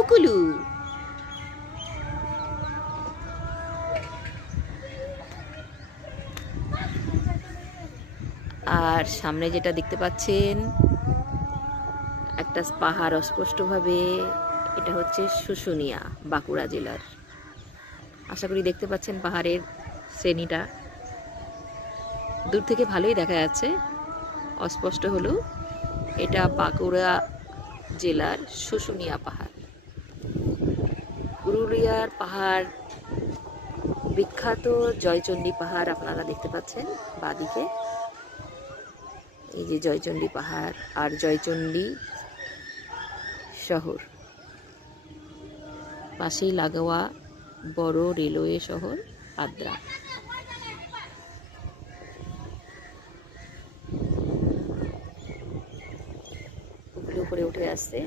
উকুলু। আর সামনে যেটা দেখতে পাচ্ছেন একটা পাহাড় অস্পষ্টভাবে, এটা হচ্ছে শুশুনিয়া, বাঁকুড়া জেলার। আশা করি দেখতে পাচ্ছেন পাহাড়ের শ্রেণীটা, দূর থেকে ভালোই দেখা যাচ্ছে, অস্পষ্ট হলেও এটা বাঁকুড়া জেলার শুশুনিয়া পাহাড়। পুরুলিয়ার পাহাড়, বিখ্যাত জয়চণ্ডী পাহাড় আপনারা দেখতে পাচ্ছেন বাঁদিকে, এই যে জয়চণ্ডী পাহাড় আর জয়চণ্ডী শহর, পাশেই লাগোয়া বড় রেলওয়ে শহর আদ্রা। উপরে উঠে আসছে।